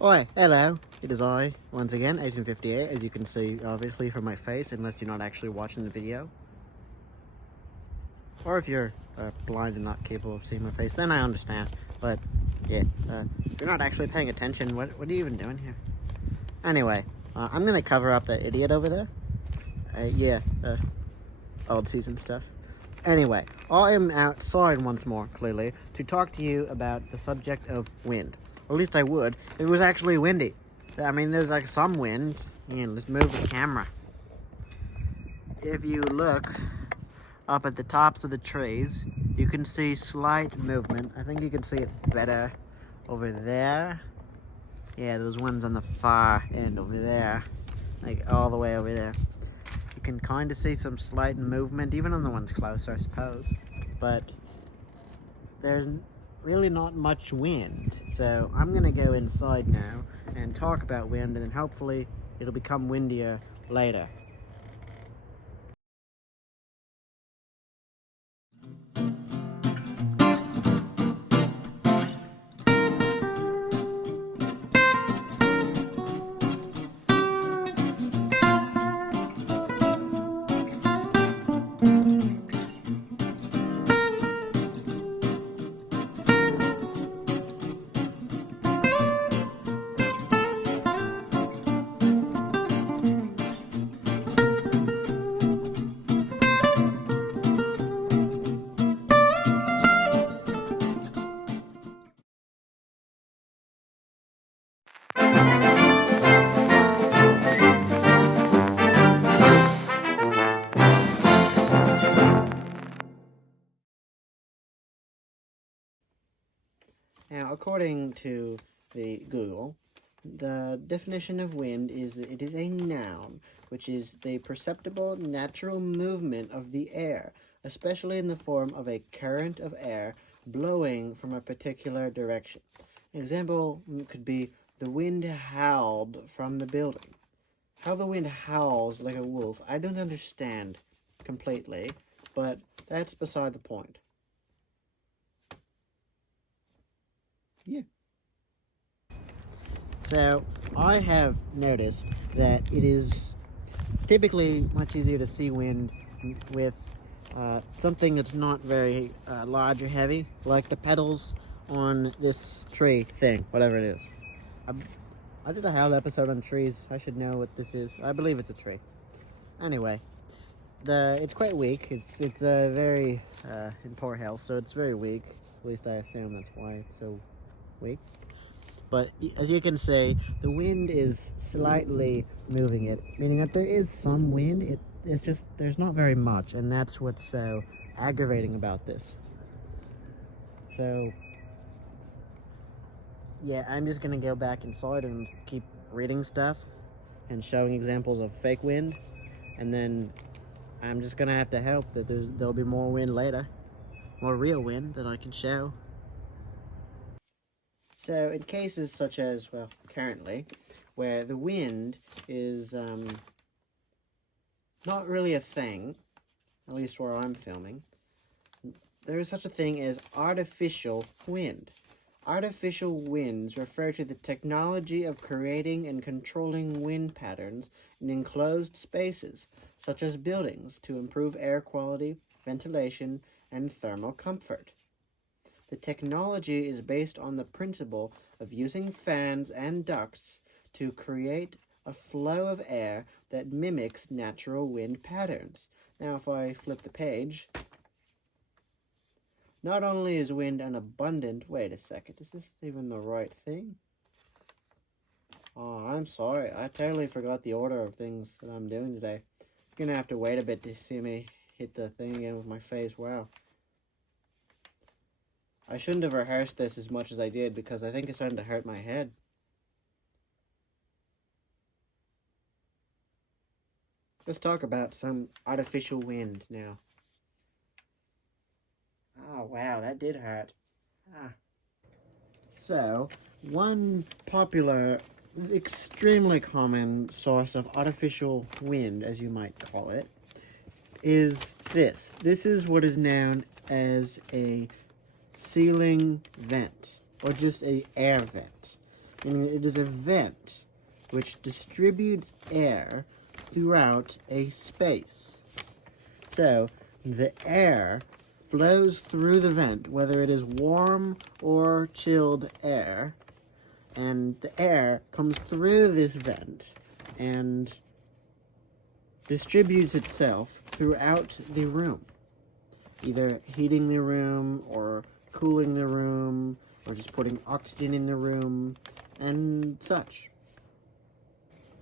Oi, hello, it is I, once again, 1858, as you can see, obviously, from my face, unless you're not actually watching the video. Or if you're blind and not capable of seeing my face, then I understand. But, yeah, if you're not actually paying attention, what are you even doing here? Anyway, I'm gonna cover up that idiot over there. Old season stuff. Anyway, I am outside once more, clearly, to talk to you about the subject of wind. Or at least I would if it was actually windy. I mean, there's like some wind. Let's move the camera. If you look up at the tops of the trees, you can see slight movement. I think you can see it better over there. Yeah, those ones on the far end over there. Like all the way over there. You can kind of see some slight movement, even on the ones closer, I suppose. But there's really not much wind. So I'm gonna go inside now and talk about wind, and then hopefully it'll become windier later. Now, according to the Google, the definition of wind is that it is a noun, which is the perceptible natural movement of the air, especially in the form of a current of air blowing from a particular direction. An example could be the wind howled from the building. How the wind howls like a wolf, I don't understand completely, but that's beside the point. Yeah. So, I have noticed that it is typically much easier to see wind with something that's not very large or heavy, like the petals on this tree thing, whatever it is. I did a whole episode on trees. I should know what this is. I believe it's a tree. Anyway, it's quite weak. It's very in poor health, so it's very weak. At least I assume that's why it's so weak. But as you can see, the wind is slightly moving it, meaning that there is some wind. It's just there's not very much, and that's what's so aggravating about this. So yeah, I'm just gonna go back inside and keep reading stuff and showing examples of fake wind, and then I'm just gonna have to hope that there'll be more wind later, more real wind that I can show. So in cases such as, well, currently, where the wind is not really a thing, at least where I'm filming, there is such a thing as artificial wind. Artificial winds refer to the technology of creating and controlling wind patterns in enclosed spaces, such as buildings, to improve air quality, ventilation, and thermal comfort. The technology is based on the principle of using fans and ducts to create a flow of air that mimics natural wind patterns. Now, if I flip the page, not only is wind an abundant... Wait a second, is this even the right thing? Oh, I'm sorry. I totally forgot the order of things that I'm doing today. You're gonna have to wait a bit to see me hit the thing again with my face. Wow. I shouldn't have rehearsed this as much as I did because I think it's starting to hurt my head. Let's talk about some artificial wind now. Oh, wow, that did hurt. So, one popular, extremely common source of artificial wind, as you might call it, is this. This is what is known as a ceiling vent, or just a air vent. meaning it is a vent which distributes air throughout a space. So, the air flows through the vent, whether it is warm or chilled air, and the air comes through this vent and distributes itself throughout the room, either heating the room or cooling the room or just putting oxygen in the room and such.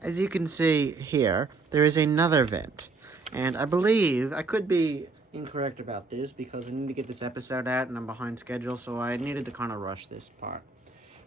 As you can see here, there is another vent, and I believe, I could be incorrect about this because I need to get this episode out and I'm behind schedule, so I needed to kind of rush this part.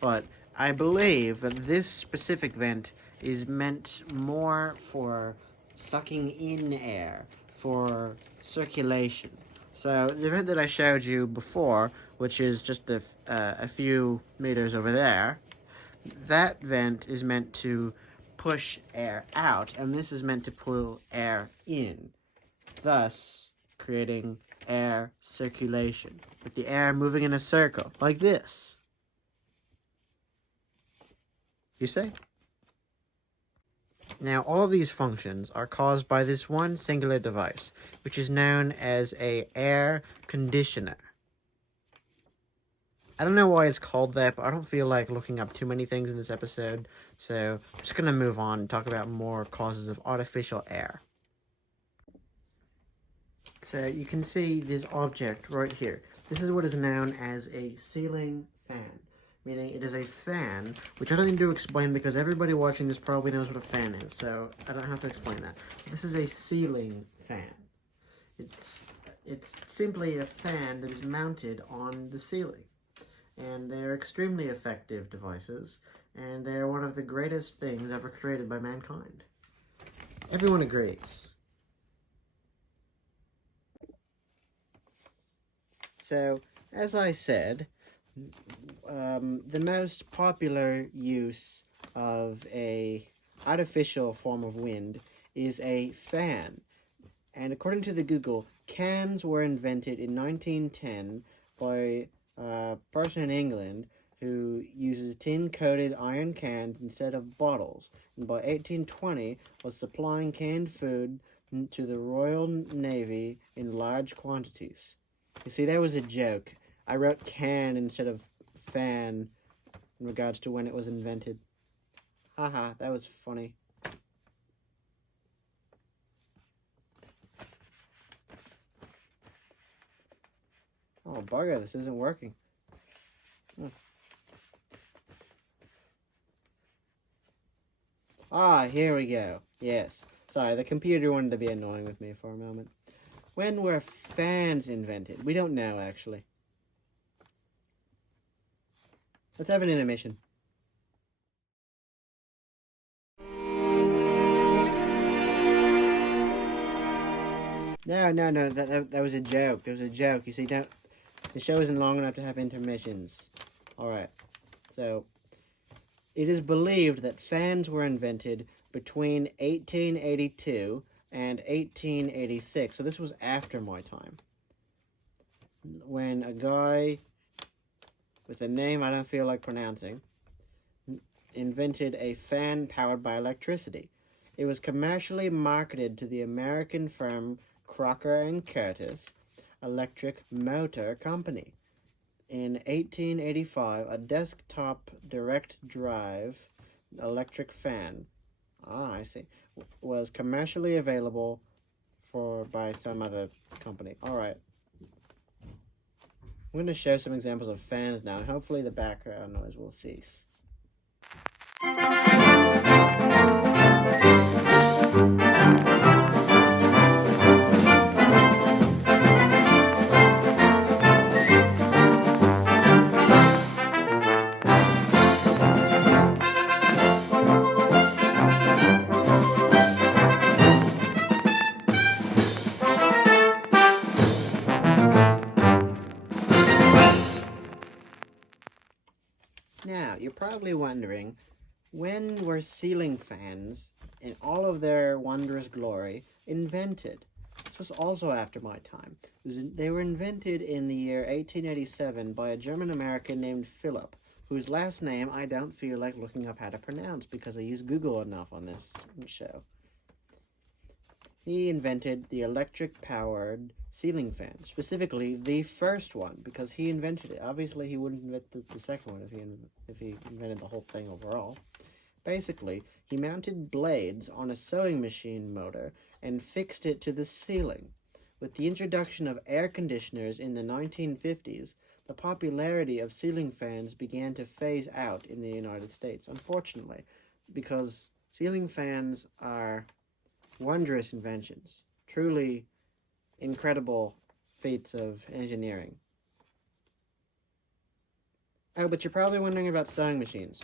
But I believe that this specific vent is meant more for sucking in air, for circulation. So the vent that I showed you before, which is just a few meters over there, that vent is meant to push air out, and this is meant to pull air in, thus creating air circulation, with the air moving in a circle, like this. You say? Now, all of these functions are caused by this one singular device, which is known as an air conditioner. I don't know why it's called that, but I don't feel like looking up too many things in this episode, so I'm just going to move on and talk about more causes of artificial air. So you can see this object right here. This is what is known as a ceiling fan, meaning it is a fan, which I don't need to explain because everybody watching this probably knows what a fan is, so I don't have to explain that. This is a ceiling fan. It's simply a fan that is mounted on the ceiling. And they're extremely effective devices, and they're one of the greatest things ever created by mankind. Everyone agrees. So, as I said, the most popular use of a artificial form of wind is a fan. And according to the Google, cans were invented in 1910 by a person in England who uses tin-coated iron cans instead of bottles, and by 1820 was supplying canned food to the Royal Navy in large quantities. You see, that was a joke. I wrote can instead of fan in regards to when it was invented. Haha, that was funny. Oh, bugger, this isn't working. Ah, here we go. Yes. Sorry, the computer wanted to be annoying with me for a moment. When were fans invented? We don't know, actually. Let's have an intermission. No, that was a joke. There was a joke. You see, the show isn't long enough to have intermissions. Alright, so it is believed that fans were invented between 1882 and 1886. So this was after my time, when a guy with a name I don't feel like pronouncing invented a fan powered by electricity. It was commercially marketed to the American firm Crocker and Curtis Electric Motor Company. In 1885, a desktop direct drive electric fan, I see, was commercially available by some other company. Alright. I'm going to show some examples of fans now, and hopefully the background noise will cease. Now, you're probably wondering, when were ceiling fans, in all of their wondrous glory, invented? This was also after my time. They were invented in the year 1887 by a German-American named Philip, whose last name I don't feel like looking up how to pronounce because I use Google enough on this show. He invented the electric-powered ceiling fan, specifically the first one, because he invented it. Obviously, he wouldn't invent the second one if he invented the whole thing overall. Basically, he mounted blades on a sewing machine motor and fixed it to the ceiling. With the introduction of air conditioners in the 1950s, the popularity of ceiling fans began to phase out in the United States, unfortunately, because ceiling fans are wondrous inventions, truly incredible feats of engineering. Oh, but you're probably wondering about sewing machines.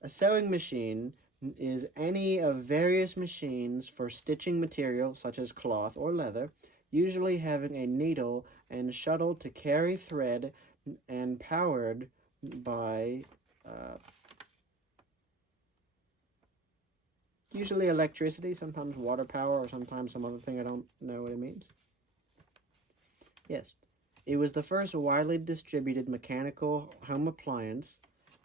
A sewing machine is any of various machines for stitching material such as cloth or leather, usually having a needle and shuttle to carry thread and powered by usually electricity, sometimes water power, or sometimes some other thing I don't know what it means. Yes, it was the first widely distributed mechanical home appliance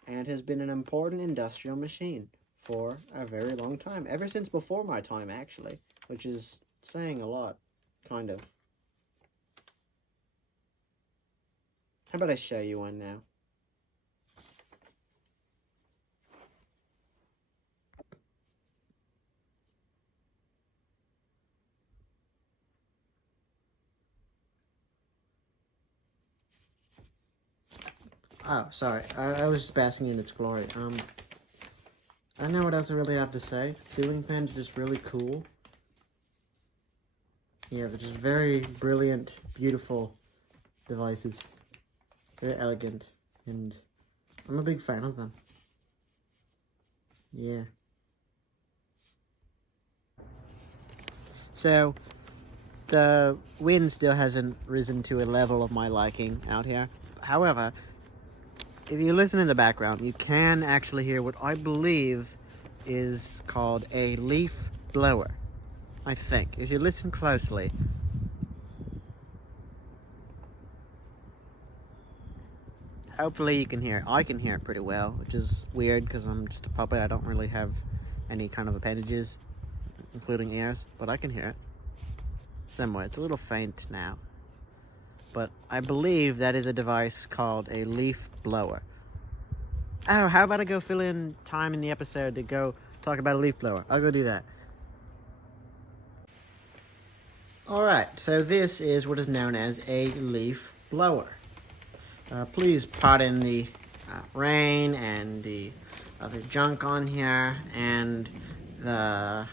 and has been an important industrial machine for a very long time, ever since before my time, actually, which is saying a lot, kind of. How about I show you one now? Oh, sorry. I was just basking in its glory. I don't know what else I really have to say. Ceiling fans are just really cool. Yeah, they're just very brilliant, beautiful devices. Very elegant, and I'm a big fan of them. Yeah. So, the wind still hasn't risen to a level of my liking out here. However, if you listen in the background, you can actually hear what I believe is called a leaf blower. I think. If you listen closely. Hopefully you can hear it. I can hear it pretty well, which is weird because I'm just a puppet. I don't really have any kind of appendages, including ears, but I can hear it. Somewhere. It's a little faint now. But I believe that is a device called a leaf blower. Oh, how about I go fill in time in the episode to go talk about a leaf blower? I'll go do that. Alright, so this is what is known as a leaf blower. Please pardon the rain and the other junk on here and the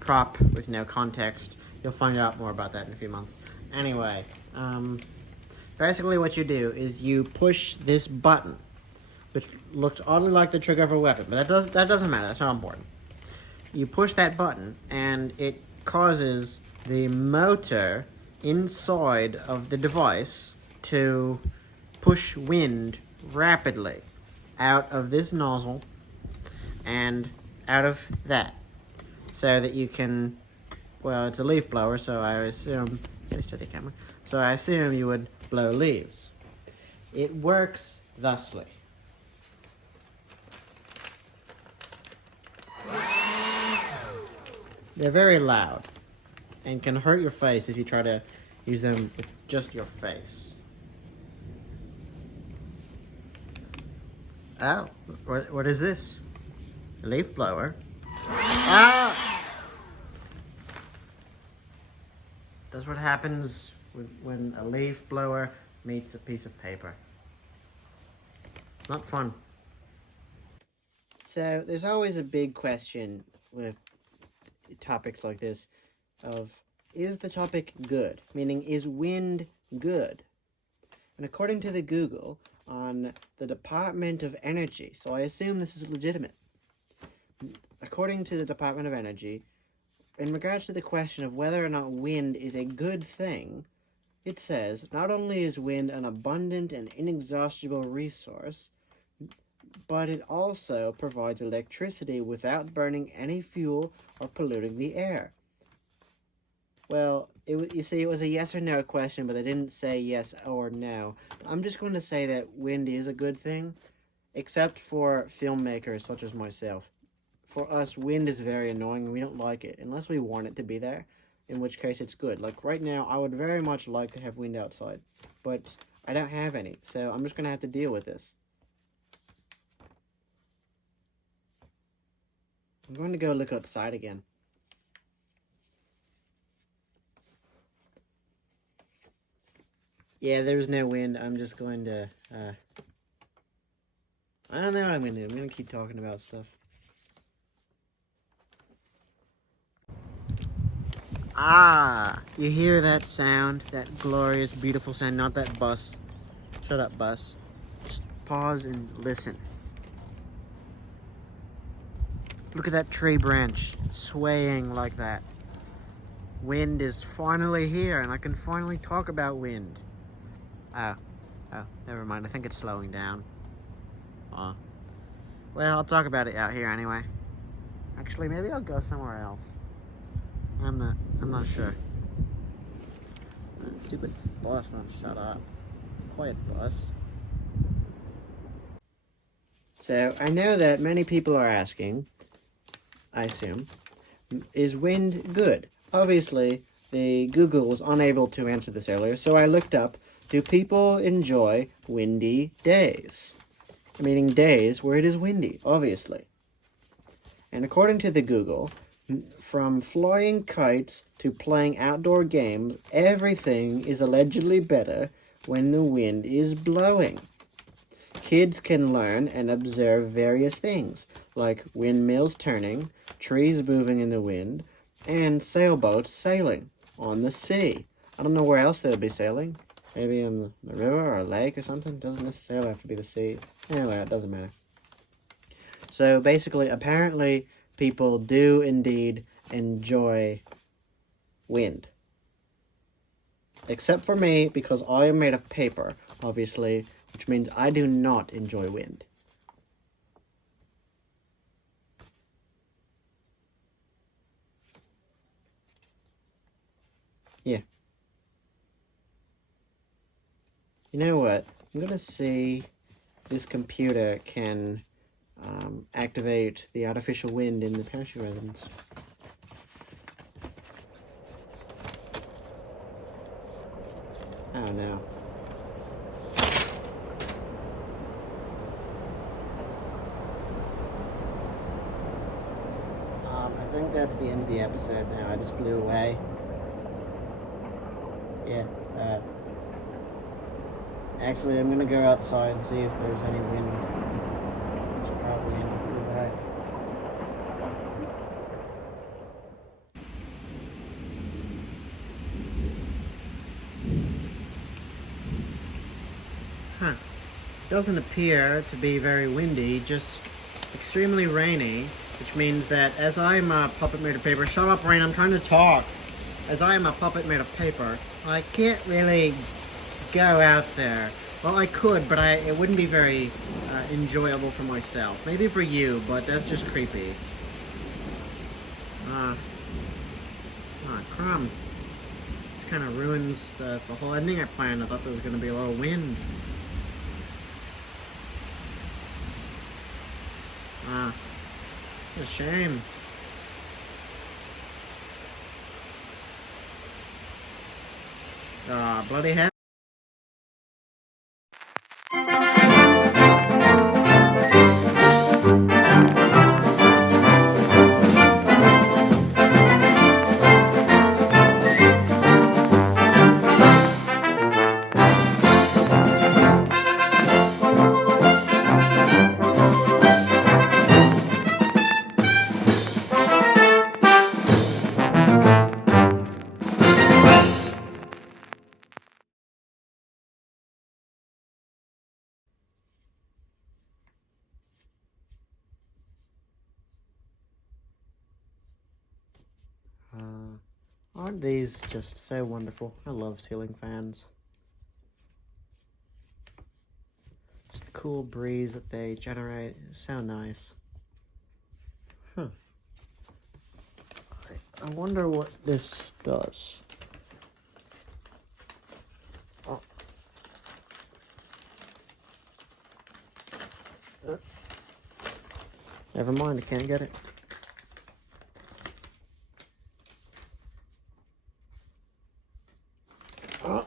prop with no context. You'll find out more about that in a few months. Anyway, basically what you do is you push this button, which looks oddly like the trigger of a weapon, but that doesn't matter. That's not important. You push that button, and it causes the motor inside of the device to push wind rapidly out of this nozzle and out of that, so that you can, well, it's a leaf blower, so I assume, say steady camera, so I assume you would blow leaves. It works thusly. They're very loud and can hurt your face if you try to use them with just your face. Oh, what is this? A leaf blower? Ah! That's what happens when a leaf blower meets a piece of paper. Not fun. So, there's always a big question with topics like this of, is the topic good? Meaning, is wind good? And according to the Google on the Department of Energy, so I assume this is legitimate. According to the Department of Energy, in regards to the question of whether or not wind is a good thing, it says, not only is wind an abundant and inexhaustible resource, but it also provides electricity without burning any fuel or polluting the air. Well, You see, it was a yes or no question, but they didn't say yes or no. I'm just going to say that wind is a good thing, except for filmmakers such as myself. For us, wind is very annoying and we don't like it unless we want it to be there, in which case it's good. Like right now, I would very much like to have wind outside, but I don't have any, so I'm just going to have to deal with this. I'm going to go look outside again. Yeah, there's no wind. I'm just going to, I don't know what I'm going to do. I'm going to keep talking about stuff. Ah, you hear that sound? That glorious, beautiful sound. Not that bus. Shut up, bus. Just pause and listen. Look at that tree branch swaying like that. Wind is finally here, and I can finally talk about wind. Oh, never mind. I think it's slowing down. Oh. Well, I'll talk about it out here anyway. Actually, maybe I'll go somewhere else. I'm not sure. That stupid bus won't shut up. Quiet, bus. So, I know that many people are asking, I assume, is wind good? Obviously, the Google was unable to answer this earlier, so I looked up, do people enjoy windy days? Meaning days where it is windy, obviously. And according to the Google, from flying kites to playing outdoor games, everything is allegedly better when the wind is blowing. Kids can learn and observe various things, like windmills turning, trees moving in the wind, and sailboats sailing on the sea. I don't know where else they'll be sailing. Maybe on the river or a lake or something. Doesn't necessarily have to be the sea. Anyway, it doesn't matter. So basically, apparently, people do indeed enjoy wind. Except for me, because I am made of paper, obviously, which means I do not enjoy wind. Yeah. You know what? I'm gonna see if this computer can activate the artificial wind in the parachute residence. Oh no. I think that's the end of the episode now. I just blew away. Yeah. Actually, I'm gonna go outside and see if there's any wind. Should probably end up with that. Huh. Doesn't appear to be very windy, just extremely rainy, which means that as I'm a puppet made of paper, shut up, Rain, I'm trying to talk. As I am a puppet made of paper, I can't really go out there. Well, I could, but it wouldn't be very enjoyable for myself. Maybe for you, but that's just creepy. Crumb. This kind of ruins the whole ending I planned. I thought there was going to be a little wind. What a shame. Bloody hell. Aren't these just so wonderful? I love ceiling fans. Just the cool breeze that they generate is so nice. Huh. I wonder what this does. Never mind, I can't get it. Oh.